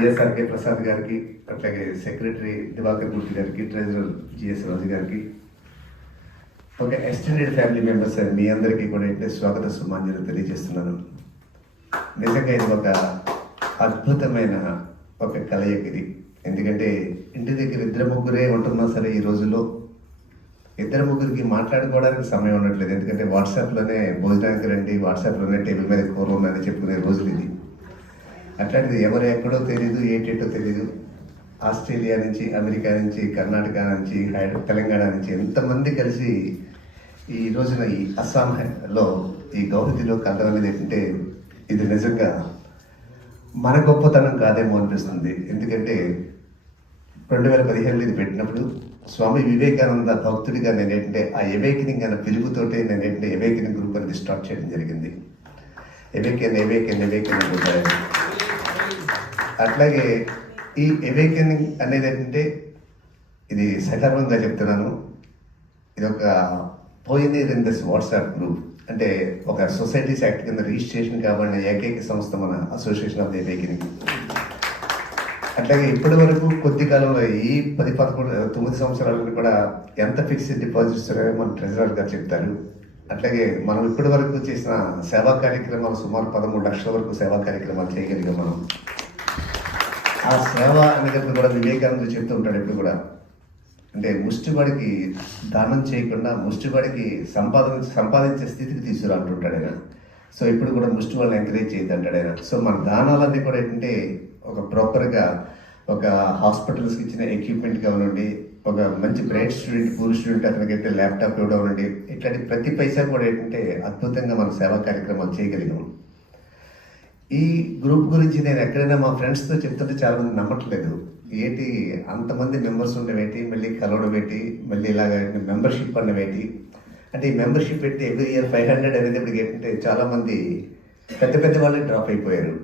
Professor Prasad గారికి అట్లాగే secretary Diwakar మూర్తి గారికి ట్రెజరర్ జిఎస్ రాజు గారికి ఒక ఎక్స్టెండెడ్ ఫ్యామిలీ మెంబర్స్ మీ అందరికీ కూడా ఏంటంటే స్వాగత సుమాంజలు తెలియజేస్తున్నాను. నిజంగా ఇది ఒక అద్భుతమైన ఒక కలయిక ఇది ఎందుకంటే ఇంటి దగ్గర ఇద్దరు ముగ్గురే ఉంటున్నా సరే ఈ రోజుల్లో ఇద్దరు ముగ్గురికి మాట్లాడుకోవడానికి సమయం ఉండట్లేదు. ఎందుకంటే వాట్సాప్లోనే భోజనానికి రండి వాట్సాప్లోనే టేబుల్ మీద కూర ఉందని చెప్పుకునే రోజులు ఇది. అట్లాంటిది ఎవరు ఎక్కడో తెలియదు ఏంటేటో తెలియదు ఆస్ట్రేలియా నుంచి అమెరికా నుంచి కర్ణాటక నుంచి తెలంగాణ నుంచి ఎంతమంది కలిసి ఈ రోజున ఈ అస్సాంలో ఈ గౌహతిలో కలడం అనేది ఏంటంటే ఇది నిజంగా మన గొప్పతనం కాదేమో అనిపిస్తుంది. ఎందుకంటే రెండు వేల పదిహేనులో ఇది పెట్టినప్పుడు స్వామి వివేకానంద భక్తుడిగా నేను ఏంటంటే ఆ ఎవేకినింగ్ అనే పిలుపుతోటే నేను ఏంటంటే ఎవేకినింగ్ గ్రూప్ అనేది స్టార్ట్ చేయడం జరిగింది. ఎవేకెన్ ఎవేకెన్ ఎవేకెన్ అట్లాగే ఈ ఎవేకెనింగ్ అనేది ఏంటంటే ఇది సగర్వంగా చెప్తున్నాను. ఇది ఒక pioneer in this WhatsApp group. అంటే ఒక సొసైటీస్ యాక్ట్ కింద రిజిస్ట్రేషన్ కాబడిన ఏకైక సంస్థ మన అసోసియేషన్ ఆఫ్ ది ఎవేకెనింగ్ అట్లాగే ఇప్పటి వరకు కొద్ది కాలంలో ఈ పది పదకొండు తొమ్మిది సంవత్సరాలను కూడా ఎంత ఫిక్స్డ్ డిపాజిట్స్ ఉన్నాయో మన ట్రెజరర్ గారు చెప్తారు. అట్లాగే మనం ఇప్పటి వరకు చేసిన సేవా కార్యక్రమాలు సుమారు పదమూడు లక్షల వరకు సేవా కార్యక్రమాలు చేయగలిగాం మనం. ఆ సేవ అనేది కూడా వివేకానంద చెప్తూ ఉంటాడు ఎప్పుడు కూడా. అంటే ముష్టిబడికి దానం చేయకుండా ముష్టిబడికి సంపాదన సంపాదించే స్థితికి తీసుకురా అంటుంటాడు ఆయన. సో ఇప్పుడు కూడా ముష్టి వాళ్ళని ఎంకరేజ్ చేయద్దు అంటాడు ఆయన. సో మన దానాలన్నీ కూడా ఏంటంటే ఒక ప్రాపర్గా ఒక హాస్పిటల్స్కి ఇచ్చిన ఎక్విప్మెంట్ కావనండి ఒక మంచి బ్రైట్ స్టూడెంట్ పూర్ స్టూడెంట్ అతనికి అయితే ల్యాప్టాప్ ఇవ్వడం అవ్వండి ఇట్లాంటి ప్రతి పైసా కూడా ఏంటంటే అద్భుతంగా మన సేవా కార్యక్రమాలు చేయగలిగాము ఈ గ్రూప్ గురించి నేను ఎక్కడైనా మా ఫ్రెండ్స్తో చెప్తుంటే చాలా మంది నమ్మట్లేదు. ఏంటి అంతమంది మెంబర్స్ ఉండేవేటి మళ్ళీ కలవడం ఏంటి మళ్ళీ ఇలాగ మెంబర్షిప్ అన్నవేటి అంటే ఈ మెంబర్షిప్ పెట్టి ఎవ్రీ ఇయర్ ఫైవ్ హండ్రెడ్ అనేది ఇప్పుడు ఏంటంటే చాలామంది పెద్ద పెద్ద వాళ్ళే డ్రాప్ అయిపోయారు.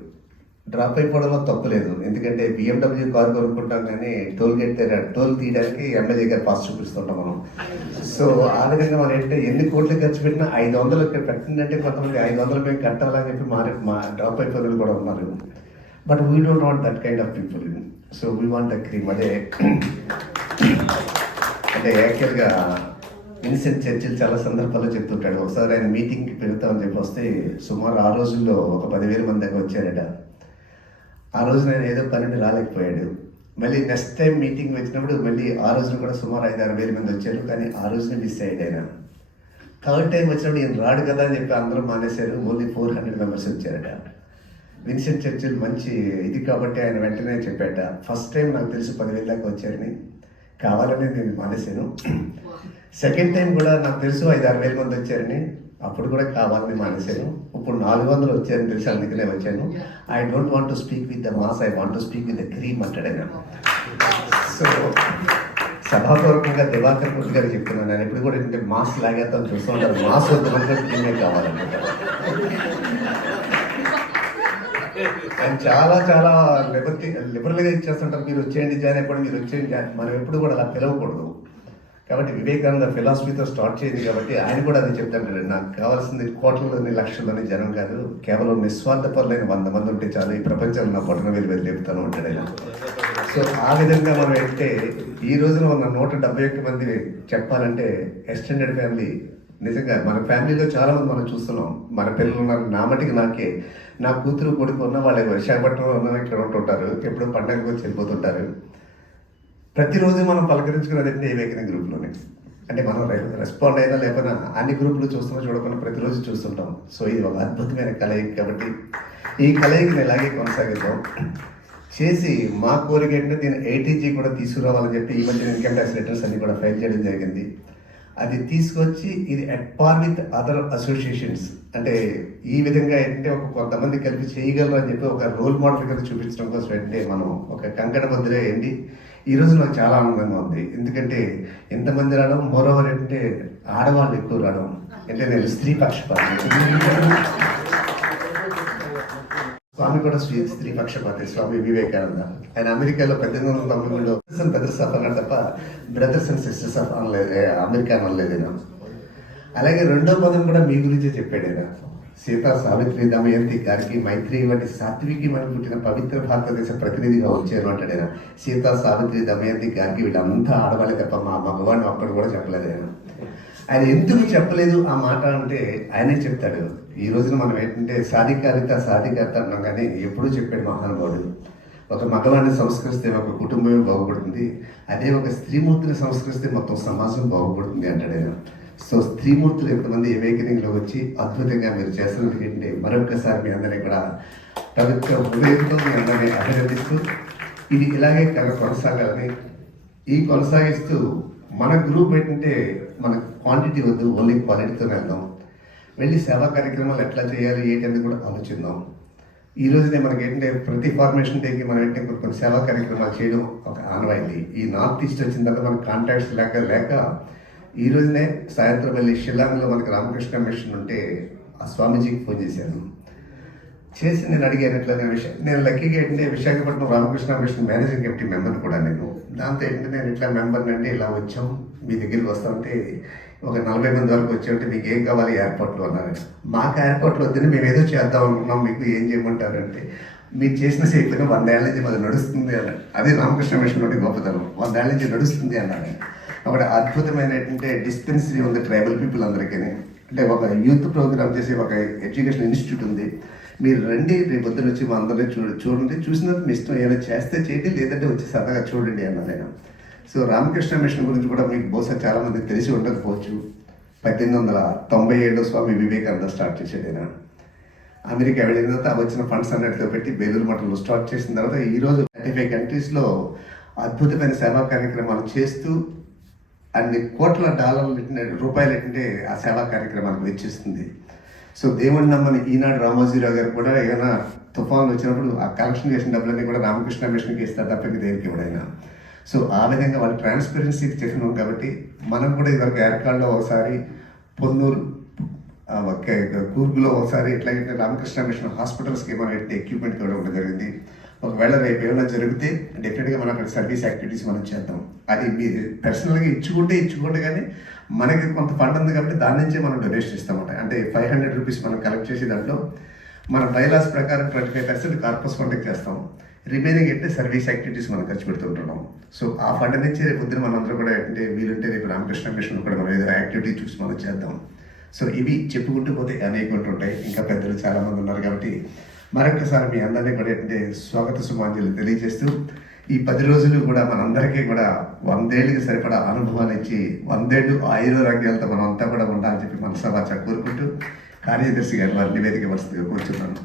డ్రాప్ అయిపోవడంలో తప్పలేదు. ఎందుకంటే బిఎండబ్ల్యూ కార్ కొనుక్కుంటాం కానీ టోల్ గేట్ దగ్గర టోల్ తీయడానికి ఎమ్మెల్యే గారు పాస్ చూపిస్తుంటాం మనం. సో ఆ విధంగా మనం ఏంటంటే ఎన్ని కోట్లు ఖర్చు పెట్టినా ఐదు వందలు ఇక్కడ పెట్టిందంటే కొంతమంది ఐదు వందలు మేము కట్టాలని చెప్పి మారి మా డ్రాప్ అయిపోయిన కూడా ఉన్నారు. But we don't want that kind of people so we want the cream అదే అంటే యాక్చువల్గా విన్సెంట్ చర్చిల్ చాలా సందర్భాల్లో చెప్తుంటాడు. ఒకసారి ఆయన మీటింగ్కి పెడతామని చెప్పి వస్తే సుమారు ఆ రోజుల్లో ఒక పదివేల మంది దాకా వచ్చారట. ఆ రోజు నేను ఏదో పన్నెండు రాలేకపోయాడు. మళ్ళీ నెక్స్ట్ టైం మీటింగ్ వచ్చినప్పుడు మళ్ళీ ఆ రోజున కూడా సుమారు ఐదు ఆరు వేల మంది వచ్చారు కానీ ఆ రోజున మిస్ అయ్యాడు ఆయన. థర్డ్ టైం వచ్చినప్పుడు ఈయన రాడు కదా అని చెప్పి అందరూ మానేశారు. ఓన్లీ ఫోర్ హండ్రెడ్ మెంబర్స్ వచ్చారట. విన్సెంట్ చర్చిల్ మంచి ఇది కాబట్టి ఆయన వెంటనే చెప్పాట ఫస్ట్ టైం నాకు తెలుసు పదివేల దాకా వచ్చారని. కావాలని నేను మానేశాను. సెకండ్ టైం కూడా నాకు తెలుసు ఐదు ఆరు వేల మంది వచ్చారని. అప్పుడు కూడా కావాలని మానేశాను. ఇప్పుడు నాలుగు వందలు వచ్చాయని తెలిసి అందుకనే వచ్చాను. I don't want to speak with the mass I want to speak with the cream అంటాడు ఆయన. సో సభాపూర్వకంగా దివాకర్ మూర్తి గారు చెప్తున్నాను. నేను ఎప్పుడు కూడా ఏంటంటే మాస్ లాగేస్తాను చూస్తూ ఉంటాను. మాస్ వద్ద క్రీమే కావాలన్నమాట చాలా చాలా లిబర్టీ లిబరల్గా ఇచ్చేస్తుంటారు. మీరు వచ్చేయండి జాయిన్ అయిపోండి మీరు వచ్చేయండి జాయిన్ మనం ఎప్పుడు కూడా అలా పిలవకూడదు. కాబట్టి వివేకానంద ఫిలాసఫీతో స్టార్ట్ చేయండి కాబట్టి ఆయన కూడా అదే చెప్తాను నాకు కావాల్సింది కోట్లలోని లక్షల్లోని జనం కాదు కేవలం నిస్వార్థపరులైన వంద మంది ఉంటే చాలు ఈ ప్రపంచంలో నా పొట్టన వెళ్ళి వెళ్ళి చెప్తాను ఉంటాడు ఆయన. సో ఆ విధంగా మనం అయితే ఈ రోజున ఉన్న నూట డెబ్బై ఒక్క మంది చెప్పాలంటే ఎక్స్టెండెడ్ ఫ్యామిలీ నిజంగా మన ఫ్యామిలీలో చాలా మంది మనం చూస్తున్నాం. మన పిల్లలు ఉన్నారు నా మటుకి నాకే. నా కూతురు కొడుకు ఉన్న వాళ్ళకి విశాఖపట్నంలో ఉన్న ఇక్కడ ఉంటుంటారు ఎప్పుడు పండగకు వచ్చి వెళ్ళిపోతుంటారు. ప్రతిరోజు మనం పలకరించుకున్నది అయితే ఏవేకిన గ్రూప్లోనే. అంటే మనం రెస్పాండ్ అయినా లేకపోయినా అన్ని గ్రూపులు చూస్తున్నా చూడకుండా ప్రతిరోజు చూస్తుంటాం. సో ఇది ఒక అద్భుతమైన కలయిక కాబట్టి ఈ కలయికను ఇలాగే కొనసాగిద్దాం. చేసి మా కోరిక ఏంటంటే దీని ఏటీజీ కూడా తీసుకురావాలని చెప్పి ఈ మధ్య ఇన్కమ్ ట్యాక్స్ లెటర్స్ అన్ని కూడా ఫైల్ చేయడం జరిగింది. అది తీసుకొచ్చి ఇది at par with other associations అంటే ఈ విధంగా ఏంటంటే ఒక కొంతమంది కలిపి చేయగలరు అని చెప్పి ఒక రోల్ మోడల్ కింద చూపించడం కోసం ఏంటంటే మనం ఒక కంకణ బద్దులే ఏంటి ఈ రోజు నాకు చాలా ఆనందంగా ఉంది. ఎందుకంటే ఎంతమంది రావడం మోరోవర్ అంటే ఆడవాళ్ళు ఎక్కువ రావడం అంటే నేను స్త్రీ పక్షపాతి. స్వామి కూడా స్త్రీ స్త్రీ పక్షపాతి స్వామి వివేకానంద. ఆయన అమెరికాలో పద్దెనిమిది వందల తొంభై మూడు బ్రదర్స్ ఆఫ్ అన్నాడు తప్ప బ్రదర్స్ అండ్ సిస్టర్స్ ఆఫ్ అనలేదు అమెరికా అనలేదు అలాగే రెండో పదం కూడా మీ గురించే చెప్పాడు ఆయన. సీతా సావిత్రి దమయంతి గారికి మైత్రి వంటి సాత్వికి మనం పుట్టిన పవిత్ర భారతదేశ ప్రతినిధిగా వచ్చాను అంటాడు ఆయన. సీతా సావిత్రి దమయంతి గారికి వీళ్ళంతా ఆడవాళ్ళే తప్ప మా మగవాడిని ఒక్కడు కూడా చెప్పలేదు ఆయన. ఆయన ఎందుకు చెప్పలేదు ఆ మాట అంటే ఆయనే చెప్తాడు. ఈ రోజున మనం ఏంటంటే సాధికారిత సాధికారిత అన్నాం కానీ ఎప్పుడూ చెప్పాడు మహానుభావుడు. ఒక మగవాడిని సంస్కరిస్తే ఒక కుటుంబమే బాగుపడుతుంది. అదే ఒక స్త్రీమూర్తిని సంస్కరిస్తే మొత్తం సమాజం బాగుపడుతుంది అంటాడు ఆయన. సో స్త్రీమూర్తులు ఎంతమంది అవేకనింగ్లో వచ్చి అద్భుతంగా మీరు చేస్తున్న ఏంటంటే మరొకసారి మీ అందరినీ కూడా పవిత్ర హృదయంతో మీ అందరినీ అభినందిస్తూ ఇది ఇలాగే కల కొనసాగాలని ఈ కొనసాగిస్తూ మన గ్రూప్ ఏంటంటే మన క్వాంటిటీ వద్దు ఓన్లీ క్వాలిటీతో వెళ్దాం. వెళ్ళి సేవా కార్యక్రమాలు ఎట్లా చేయాలి ఏంటి కూడా ఆలోచిద్దాం. ఈ రోజునే మనకి ఏంటంటే ప్రతి ఫార్మేషన్ డేకి మనం ఏంటంటే కొన్ని కొన్ని సేవా కార్యక్రమాలు చేయడం ఒక ఆనవాయింది ఈ నార్త్ ఈస్ట్ వచ్చిన తర్వాత మన కాంటాక్ట్స్ లేక లేక ఈ రోజునే సాయంత్రం వెళ్ళి షిల్లాంగ్లో మనకి రామకృష్ణ మిషన్ ఉంటే ఆ స్వామీజీకి ఫోన్ చేశాను. చేసి నేను అడిగాను ఎట్లా విషయం. నేను లక్కీగా ఏంటంటే Visakhapatnam Ramakrishna Mission managing committee member కూడా నేను. దాంతో ఏంటంటే నేను ఇట్లా మెంబర్ అంటే ఇలా వచ్చాం మీ దగ్గరికి వస్తామంటే ఒక నలభై మంది వరకు వచ్చామంటే మీకు ఏం కావాలి ఎయిర్పోర్ట్లో అన్నారు. మాకు ఎయిర్పోర్ట్లో వద్దని మేము ఏదో చేద్దాం అనుకున్నాం మీకు ఏం చేయమంటారంటే మీరు చేసిన సేపు వందేళ్ళ నుంచి మాది నడుస్తుంది అన్నారు. అదే రామకృష్ణ మిషన్ నుండి గొప్పతనం. వందేళ్ళ నుంచి నడుస్తుంది అన్నారు అక్కడ అద్భుతమైనటువంటి డిస్పెన్సరీ ఉంది ట్రైబల్ పీపుల్ అందరికీ అంటే ఒక యూత్ ప్రోగ్రామ్ చేసే ఒక ఎడ్యుకేషన్ ఇన్స్టిట్యూట్ ఉంది. మీరు రండి రేపు పొద్దున వచ్చి మా అందరినీ చూడ చూడండి. చూసినంత మీ ఇష్టం ఏమైనా చేస్తే చేయండి లేదంటే వచ్చి సరదాగా చూడండి అన్నారు నేను సో రామకృష్ణ మిషన్ గురించి కూడా మీకు బహుశా చాలామంది తెలిసి ఉండకపోవచ్చు. పద్దెనిమిది వందల తొంభై ఏడో స్వామి వివేకానంద స్టార్ట్ చేశాడు ఆయన. అమెరికా వెళ్ళిన తర్వాత వచ్చిన ఫండ్స్ అన్నిటితో పెట్టి బేలూరు మఠంలో స్టార్ట్ చేసిన తర్వాత ఈరోజు థర్టీ ఫైవ్ కంట్రీస్లో అద్భుతమైన సేవా కార్యక్రమాలు చేస్తూ అన్ని కోట్ల డాలర్లు రూపాయలు ఏంటంటే ఆ సేవా కార్యక్రమాలకు వెచ్చిస్తుంది సో దేవుని నమ్మని ఈనాడు రామోజీరావు గారు కూడా ఏదైనా తుఫాన్లు వచ్చినప్పుడు ఆ కలెక్షన్ చేసిన డబ్బులన్నీ కూడా రామకృష్ణ మిషన్కి ఇస్తారు తప్ప ఇంక దేనికి ఎవడైనా సో ఆ విధంగా వాళ్ళు ట్రాన్స్పరెన్సీ చెప్పినాం కాబట్టి మనం కూడా ఇదివరకు ఏర్కాడ్లో ఒకసారి పొన్నూరు ఒక కూర్గులో ఒకసారి ఎట్లాగైతే రామకృష్ణ మిషన్ హాస్పిటల్స్కి ఏమైనా ఎక్విప్మెంట్ కూడా జరిగింది. ఒకవేళ రేపు ఏమైనా జరిగితే డెఫినెట్గా మనం అక్కడ సర్వీస్ యాక్టివిటీస్ మనం చేద్దాం. అది మీరు పర్సనల్గా ఇచ్చుకుంటే ఇచ్చుకుంటే కానీ మనకి కొంత ఫండ్ ఉంది కాబట్టి దాని నుంచే మనం డొనేషన్ ఇస్తామన్నమాట అంటే ఫైవ్ హండ్రెడ్ రూపీస్ మనం కలెక్ట్ చేసి దాంట్లో మన బైలాస్ ప్రకారం ట్వంటీ ఫైవ్ పర్సెంట్ కార్పస్ ఫండ్కి చేస్తాం. రిమైనింగ్ అయితే సర్వీస్ యాక్టివిటీస్ మనం ఖర్చు పెడుతుంటున్నాం సో ఆ ఫండ్ నుంచి రేపు పొద్దున మనందరూ కూడా అంటే వీలుంటే రేపు రామకృష్ణ మిషన్ కూడా మనం ఏదో యాక్టివిటీ చూసి మనం చేద్దాం. సో ఇవి చెప్పుకుంటూ పోతే అనేక ఉంటాయి ఇంకా పెద్దలు చాలామంది ఉన్నారు కాబట్టి మరొకసారి మీ అందరినీ కూడా ఏంటంటే స్వాగత సుమాంజలు తెలియజేస్తూ ఈ పది రోజులు కూడా మనందరికీ కూడా వందేళ్ళకి సరిపడా అనుభవాన్ని ఇచ్చి వందేళ్ళు ఆయురాగ్యాలతో మనం అంతా కూడా ఉండాలని చెప్పి మనసభ కోరుకుంటూ కార్యదర్శి గారి వారి నివేదిక వరుసగా కూర్చున్నాను.